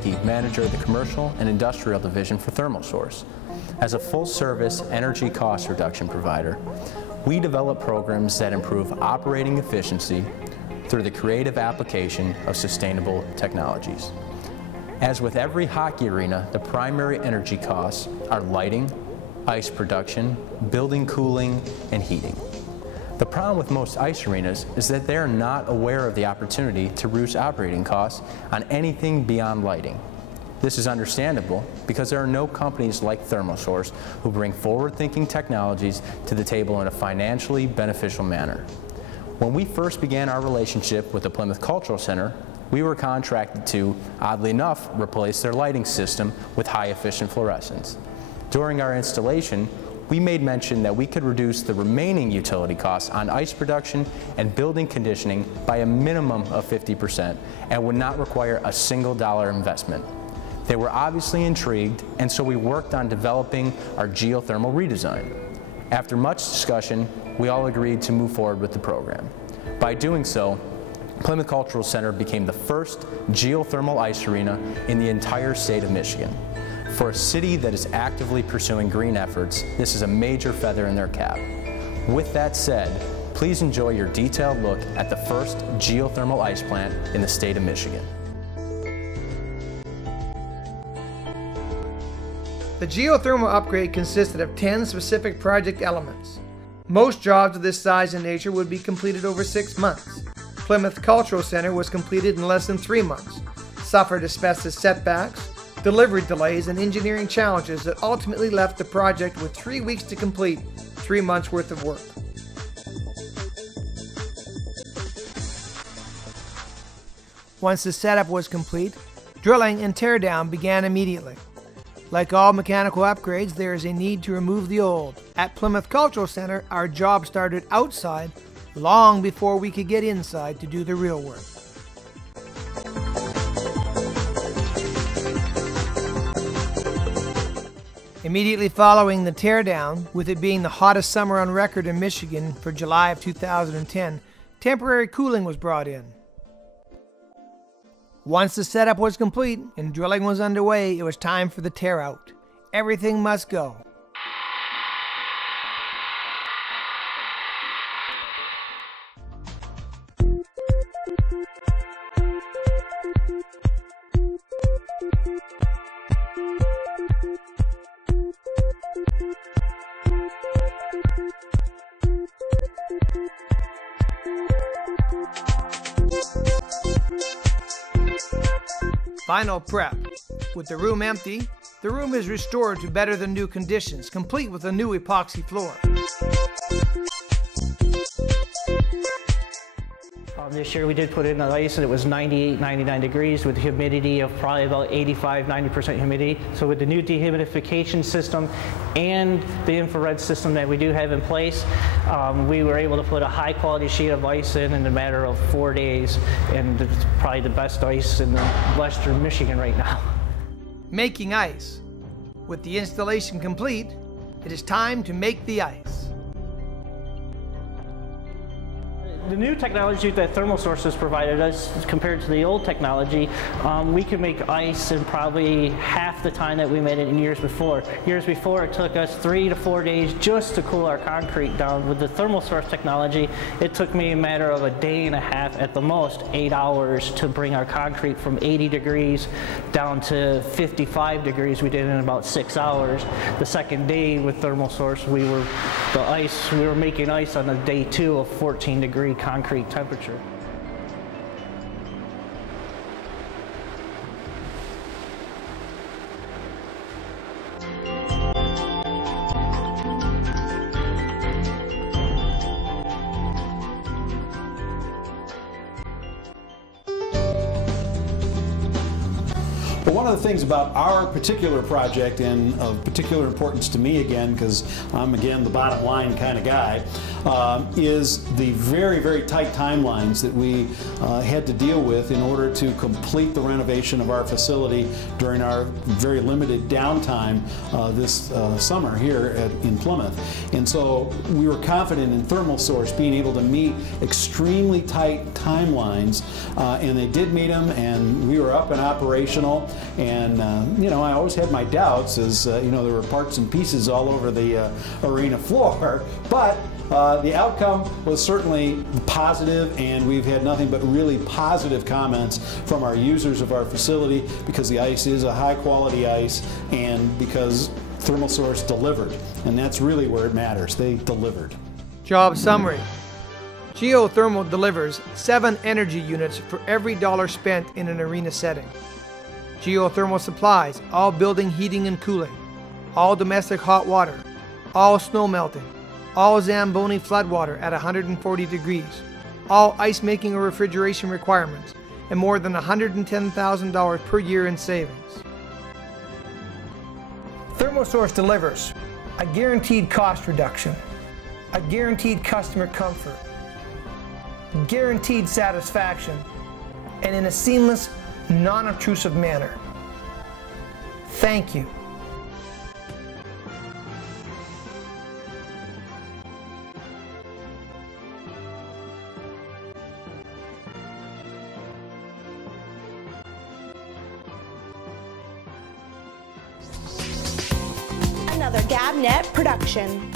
Henke, manager of the Commercial and Industrial Division for ThermalSource. As a full-service energy cost reduction provider, we develop programs that improve operating efficiency through the creative application of sustainable technologies. As with every hockey arena, the primary energy costs are lighting, ice production, building cooling, and heating. The problem with most ice arenas is that they are not aware of the opportunity to reduce operating costs on anything beyond lighting. This is understandable because there are no companies like ThermalSource who bring forward-thinking technologies to the table in a financially beneficial manner. When we first began our relationship with the Plymouth Cultural Center, we were contracted to, oddly enough, replace their lighting system with high-efficient fluorescents. During our installation, we made mention that we could reduce the remaining utility costs on ice production and building conditioning by a minimum of 50% and would not require a single dollar investment. They were obviously intrigued, and so we worked on developing our geothermal redesign. After much discussion, we all agreed to move forward with the program. By doing so, Plymouth Cultural Center became the first geothermal ice arena in the entire state of Michigan. For a city that is actively pursuing green efforts, this is a major feather in their cap. With that said, please enjoy your detailed look at the first geothermal ice plant in the state of Michigan. The geothermal upgrade consisted of 10 specific project elements. Most jobs of this size and nature would be completed over 6 months. Plymouth Cultural Center was completed in less than 3 months, suffered asbestos setbacks, delivery delays, and engineering challenges that ultimately left the project with 3 weeks to complete 3 months worth of work. Once the setup was complete, drilling and teardown began immediately. Like all mechanical upgrades, there is a need to remove the old. At Plymouth Cultural Center, our job started outside long before we could get inside to do the real work. Immediately following the teardown, with it being the hottest summer on record in Michigan for July of 2010, temporary cooling was brought in. Once the setup was complete and drilling was underway, it was time for the tear out. Everything must go. Final prep. With the room empty, the room is restored to better than new conditions, complete with a new epoxy floor. This year we did put in the ice and it was 98, 99 degrees with humidity of probably about 85, 90% humidity. So with the new dehumidification system and the infrared system that we do have in place, we were able to put a high quality sheet of ice in a matter of 4 days, and it's probably the best ice in the western Michigan right now. Making ice. With the installation complete, it is time to make the ice. The new technology that ThermalSource has provided us compared to the old technology, we can make ice in probably half the time that we made it in years before. Years before it took us 3 to 4 days just to cool our concrete down. With the ThermalSource technology, it took me a matter of a day and a half, at the most 8 hours, to bring our concrete from 80 degrees down to 55 degrees. We did it in about 6 hours. The second day with ThermalSource, we were making ice on the day 2 of 14-degree concrete temperature. But one of the things about our particular project, and of particular importance to me again, because I'm again the bottom line kind of guy, is the very, very tight timelines that we had to deal with in order to complete the renovation of our facility during our very limited downtime this summer here in Plymouth. And so we were confident in ThermalSource being able to meet extremely tight timelines, and they did meet them, and we were up and operational. And you know, I always had my doubts, as you know, there were parts and pieces all over the arena floor, but the outcome was certainly positive, and we've had nothing but really positive comments from our users of our facility, because the ice is a high quality ice and because Thermal Source delivered. And that's really where it matters. They delivered. Job summary. Geothermal delivers 7 energy units for every dollar spent in an arena setting. Geothermal supplies all building heating and cooling, all domestic hot water, all snow melting, all Zamboni floodwater at 140 degrees, all ice making or refrigeration requirements, and more than $110,000 per year in savings. Thermal Source delivers a guaranteed cost reduction, a guaranteed customer comfort, guaranteed satisfaction, and in a seamless, non-obtrusive manner. Thank you. Another GabNet production.